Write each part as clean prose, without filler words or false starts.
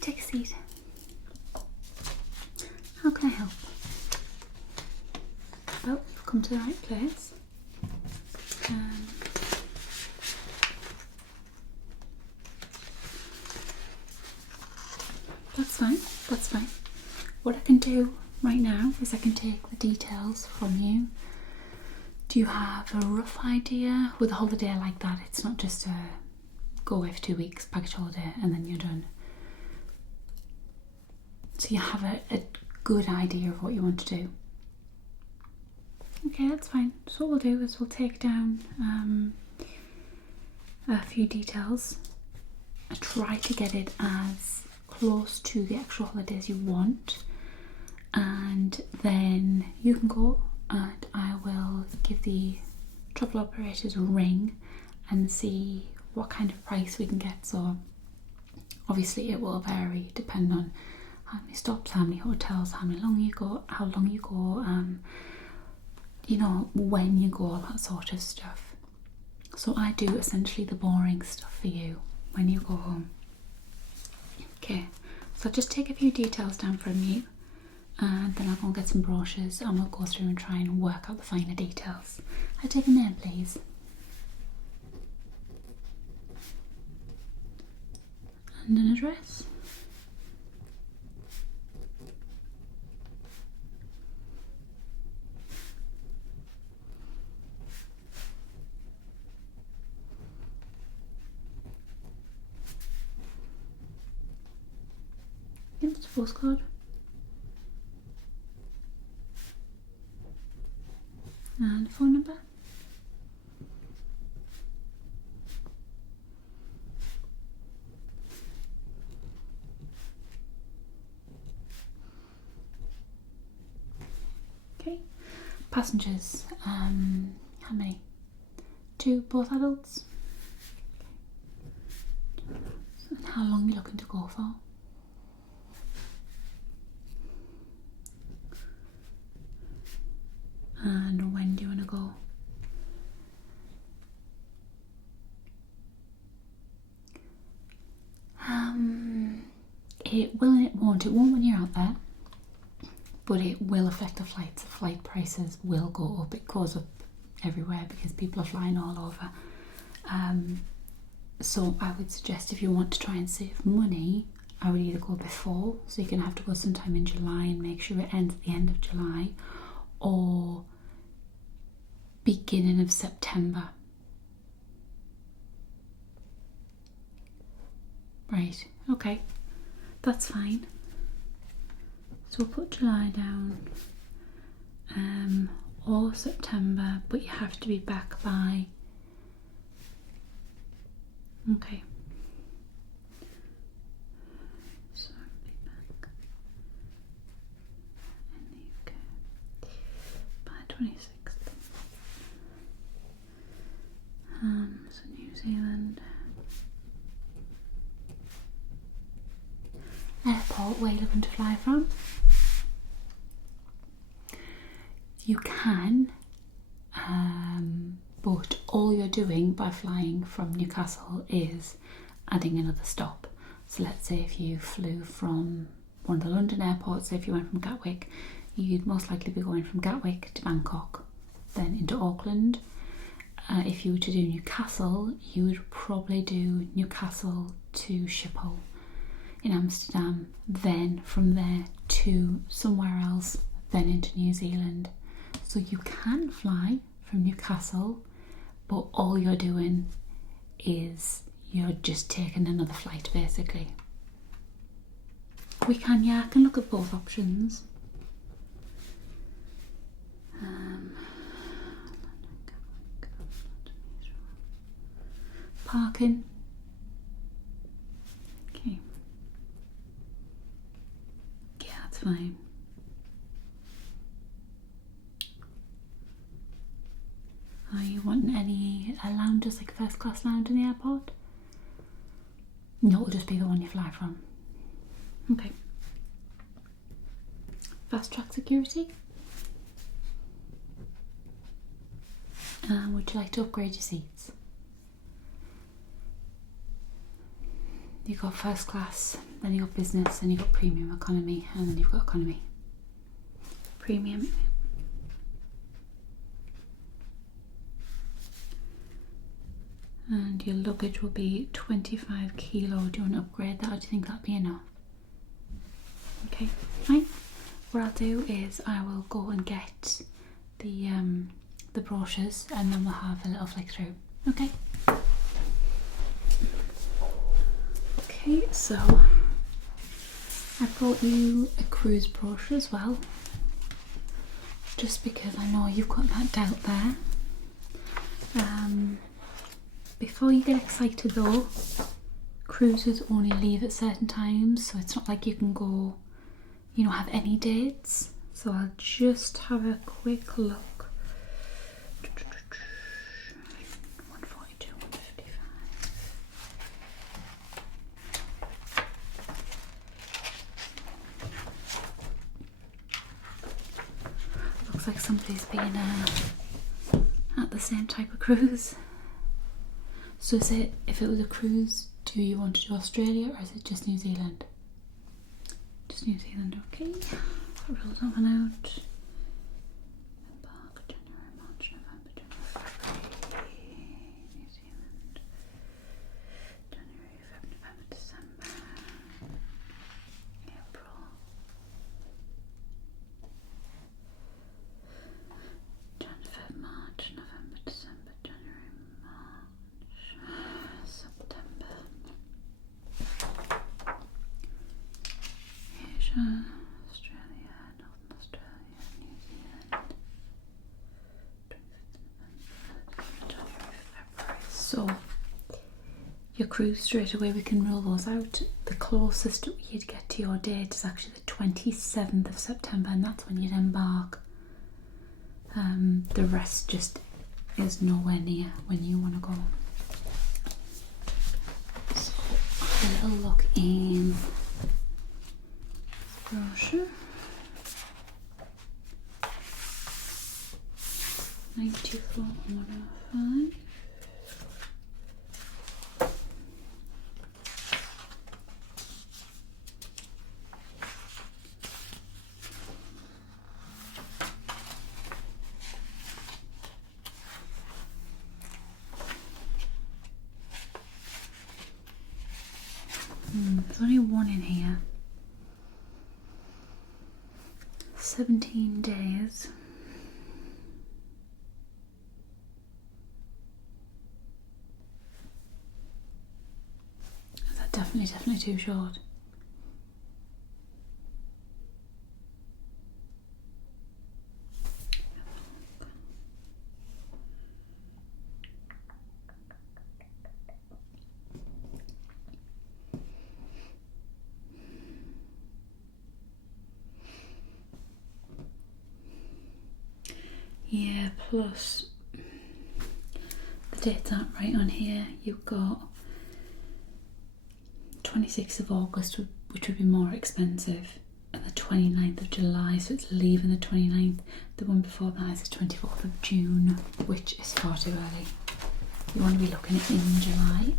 take a seat. How can I help? Well, you've come to the right place. That's fine, that's fine. What I can do right now is I can take the details from you. Do you have a rough idea? With a holiday like that, it's not just a go away for 2 weeks, package holiday, and then you're done. So you have a good idea of what you want to do. Okay, that's fine. So what we'll do is we'll take down a few details. I try to get it as close to the actual holidays you want, and then you can go and I will give the travel operators a ring and see what kind of price we can get. So obviously it will vary depending on how many stops, how many hotels, how long you go, you know, when you go, all that sort of stuff. So I do essentially the boring stuff for you when you go home. Okay, so I'll just take a few details down from you and then I'll go and get some brochures and we'll go through and try and work out the finer details. I take a name, please. And an address. Yep, it's a postcode. And a phone number. Okay. Passengers, how many? 2, both adults? And how long are you looking to go for? And when do you want to go? It will and it won't. It won't when you're out there, but it will affect the flights. The flight prices will go up. It goes up everywhere because people are flying all over. So I would suggest if you want to try and save money, I would either go before, so you're going to have to go sometime in July and make sure it ends at the end of July, or beginning of September. Right, okay, that's fine. So we'll put July down, or September, but you have to be back by, okay. So be back in the UK by 26th. So New Zealand. Airport, where are you looking to fly from? You can, but all you're doing by flying from Newcastle is adding another stop. So let's say if you flew from one of the London airports, so if you went from Gatwick, you'd most likely be going from Gatwick to Bangkok, then into Auckland. If you were to do Newcastle, you would probably do Newcastle to Schiphol in Amsterdam, then from there to somewhere else, then into New Zealand. So you can fly from Newcastle, but all you're doing is you're just taking another flight basically. We can, yeah, I can look at both options. Parking. Okay. Yeah, that's fine. Are you wanting any lounges, like first class lounge in the airport? No, it'll just be the one you fly from. Okay. Fast track security. Would you like to upgrade your seats? you've got first class, then you've got business, then you've got premium economy, and then you've got economy. Premium. And your luggage will be 25 kilo. Do you want to upgrade that, or do you think that'll be enough? Okay, right. What I'll do is I will go and get the brochures, and then we'll have a little flick through. Okay. Okay, so I brought you a cruise brochure as well, just because I know you've got that doubt there. Before you get excited though, cruises only leave at certain times, so it's not like you can go, you know, have any dates. So I'll just have a quick look. 142, 155. Looks like somebody's been at the same type of cruise. So is it, if it was a cruise, do you want to do Australia, or is it just New Zealand? Just New Zealand, okay. I'll roll that one out. Embark January, March, November, January, New Zealand. January, February, November, December, April. Jan, Feb, March, November, December, January, March, September. Asia, Australia, Northern Australia, New Zealand. 25th November, January, February. So your cruise, straight away we can roll those out. The closest you'd get to your date is actually the 27th of September, and that's when you'd embark. The rest just is nowhere near when you want to go. So have a little look in the brochure. 94,105. There's only one in here. 17 days. Is that definitely too short? Yeah, plus the dates aren't right on here. You've got 26th of August, which would be more expensive, and the 29th of July, so it's leaving the 29th. The one before that is the 24th of June, which is far too early. You want to be looking at in July.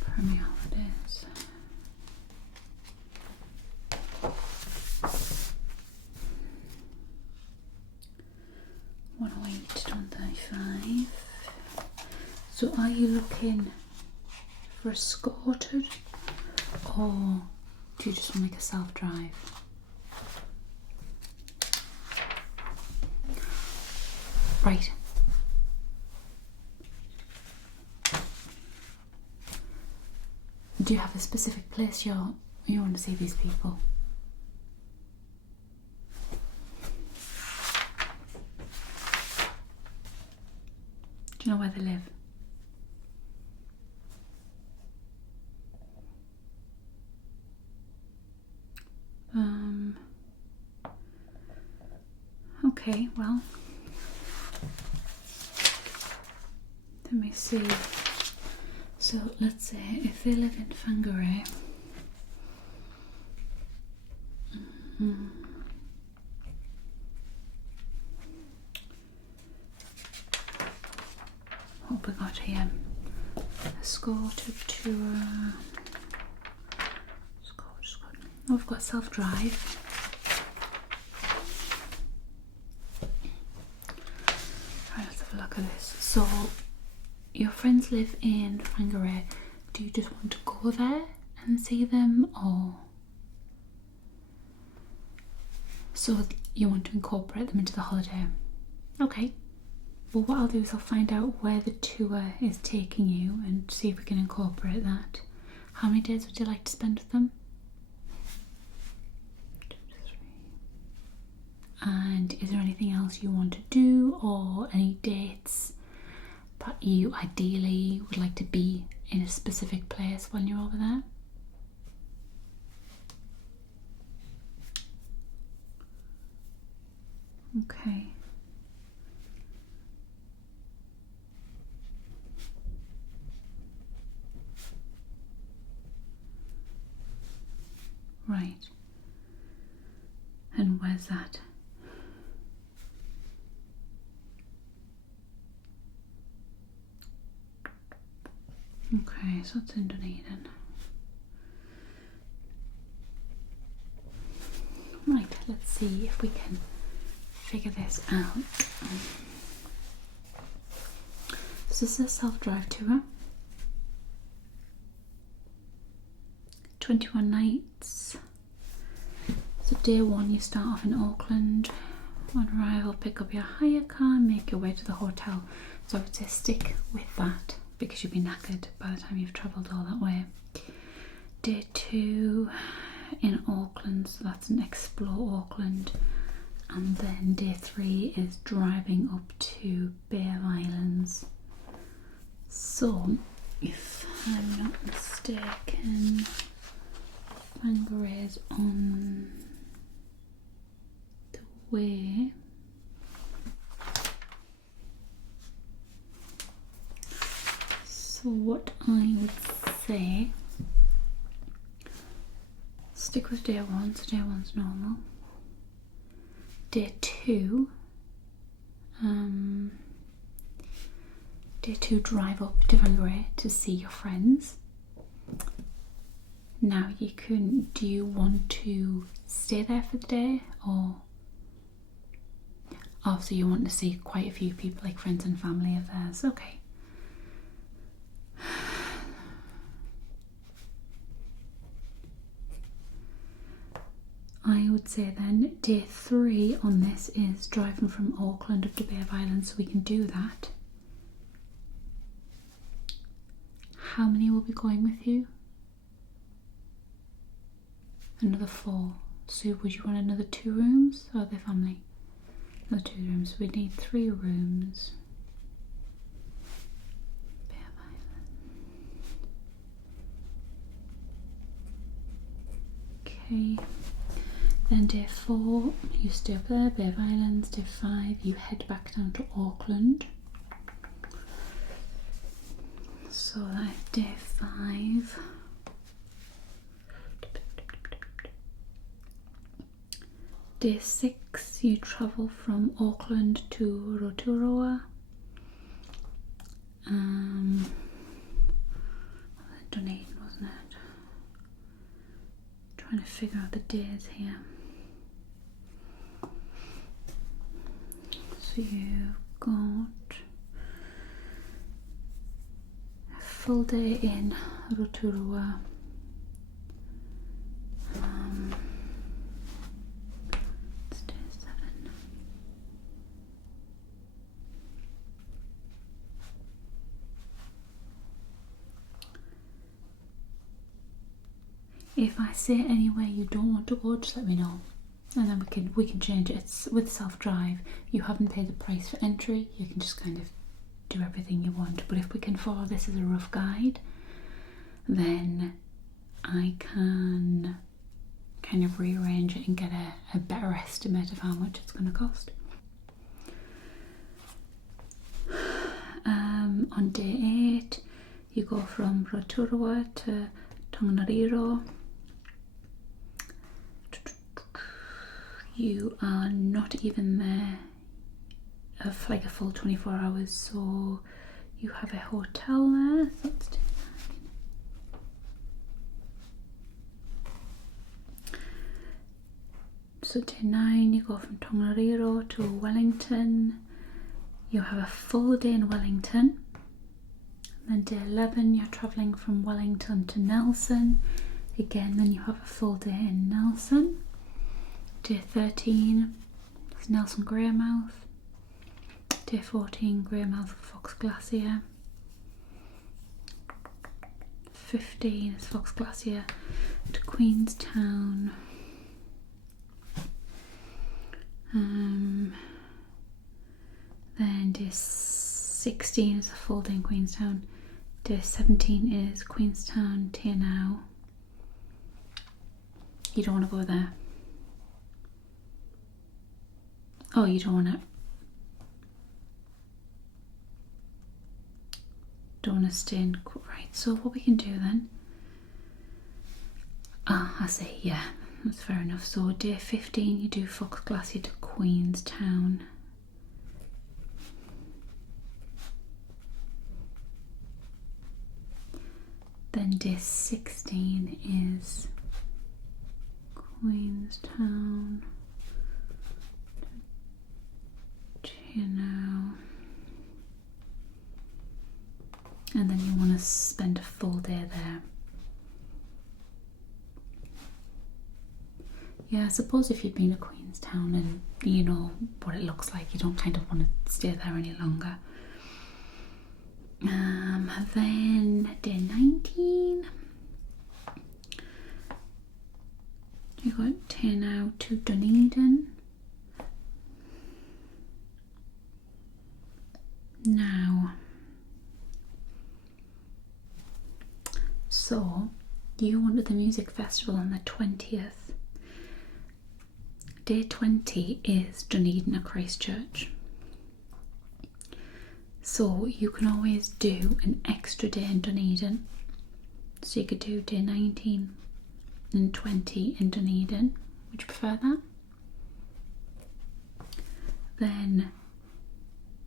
Premier holidays. So are you looking for escorted, or do you just want to make a self-drive? Right. Do you have a specific place you want to see these people? Do you know where they live? Okay, well, let me see. So let's say if they live in Whangarei, what we got here? Escorted tour. Oh, we've got self-drive. Right, let's have a look at this. So, your friends live in Finalizing. Do you just want to go there and see them, or so you want to incorporate them into the holiday? Okay. Well, what I'll do is I'll find out where the tour is taking you and see if we can incorporate that. How many days would you like to spend with them? 2 to 3. And is there anything else you want to do, or any dates that you ideally would like to be in a specific place when you're over there? Okay. Right. And where's that? Okay, so it's in Dunedin. Right, let's see if we can figure this out. So this is a self-drive tour. 21 nights. So day 1 you start off in Auckland. On arrival, pick up your hire car and make your way to the hotel. So I would say stick with that because you'll be knackered by the time you've travelled all that way. Day 2 in Auckland, so that's an explore Auckland. And then day 3 is driving up to Bay of Islands. So, if I'm not mistaken, Finalizing is on the way. So what I would say, stick with day 1, so day 1's normal. Day 2, drive up to Finalizing to see your friends. Now do you want to stay there for the day, or so you want to see quite a few people, like friends and family of theirs? Okay. I would say then day 3 on this is driving from Auckland up to Bay of Islands, so we can do that. How many will be going with you? Another 4. So would you want another 2 rooms, or the family? Another 2 rooms. We need 3 rooms. Bay of Islands. Okay. Then day 4, you stay up there, Bay of Islands. Day 5, you head back down to Auckland. So that's day 5. Day 6, you travel from Auckland to Rotorua. Dunedin, wasn't it? Trying to figure out the days here. So you've got a full day in Rotorua. It's day 7. If I say anywhere you don't want to go, just let me know, and then we can change it. It's with self-drive. You haven't paid the price for entry. You can just kind of do everything you want. But if we can follow this as a rough guide, then I can kind of rearrange it and get a better estimate of how much it's going to cost. On day 8, you go from Rotorua to Tongariro. You are not even there of like a full 24 hours, so you have a hotel there, so that's day 9. So day 9 you go from Tongariro to Wellington. You have a full day in Wellington. And then day 11 you're travelling from Wellington to Nelson. Again, then you have a full day in Nelson. Day 13 is Nelson Greymouth. Day 14 Greymouth Fox Glacier. 15 is Fox Glacier to Queenstown. Then day 16 is a full day in Queenstown. Day 17 is Queenstown to now. You don't want to go there. Oh, you don't want to stay in. Right, so what we can do then. I see, yeah, that's fair enough. So day 15 you do Fox Glacier to Queenstown. Then day 16 is Queenstown to now. And then you want to spend a full day there. Yeah, I suppose if you've been to Queenstown and you know what it looks like, you don't kind of want to stay there any longer. Then day 19 you got now to Dunedin. Now, so you wanted the music festival on the 20th. Day 20 is Dunedin at Christchurch. So you can always do an extra day in Dunedin. So you could do day 19 and 20 in Dunedin. Would you prefer that? Then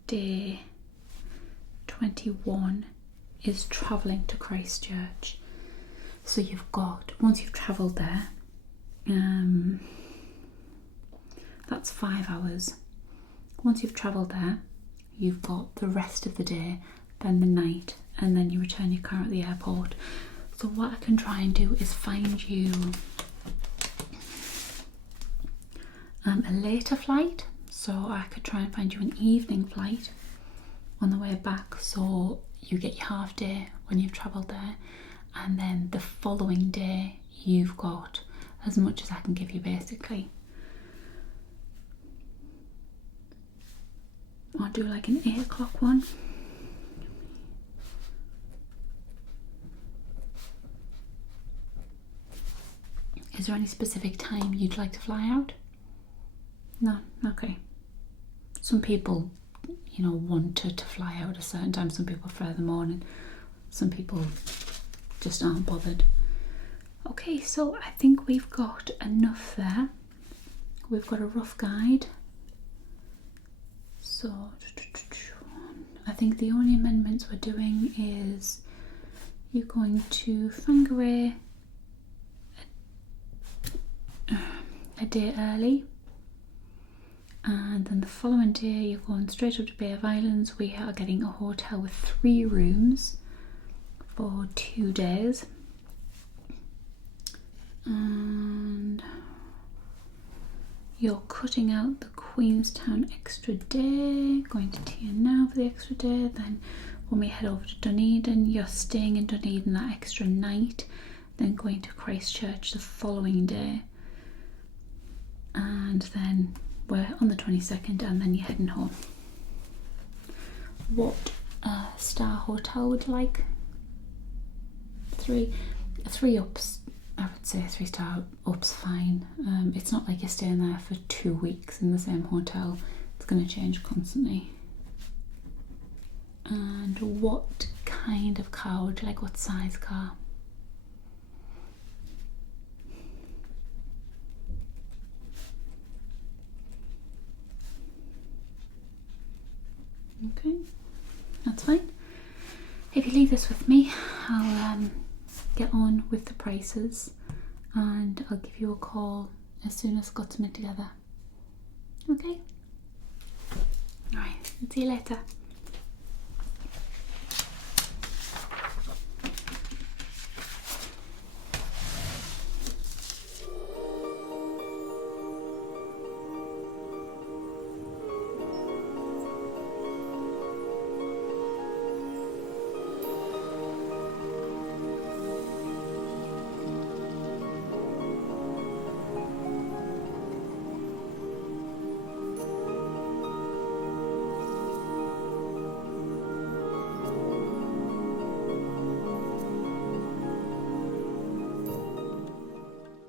day 21 is travelling to Christchurch. So you've got, once you've travelled there, that's 5 hours. Once you've travelled there, you've got the rest of the day, then the night, and then you return your car at the airport. So what I can try and do is find you a later flight. So I could try and find you an evening flight on the way back, so you get your half day when you've travelled there, and then the following day you've got as much as I can give you basically. I'll do like an 8 o'clock one. Is there any specific time you'd like to fly out? No? Okay. Some people, you know, want to fly out at a certain time. Some people prefer the morning. Some people just aren't bothered. Okay, so I think we've got enough there. We've got a rough guide. So I think the only amendments we're doing is you're going to Whangarei a day early, and then the following day you're going straight up to Bay of Islands. We are getting a hotel with 3 rooms for 2 days, and you're cutting out the Queenstown extra day, going to now for the extra day. Then when we head over to Dunedin, you're staying in Dunedin that extra night, then going to Christchurch the following day, and then we're on the 22nd, and then you're heading home. What star hotel would you like? 3 ups. I would say 3-star up's fine. It's not like you're staying there for 2 weeks in the same hotel. It's going to change constantly. And what kind of car would you like? What size car? Okay, that's fine. if you leave this with me, I'll get on with the prices and I'll give you a call as soon as I've got something together. Okay? Alright, see you later.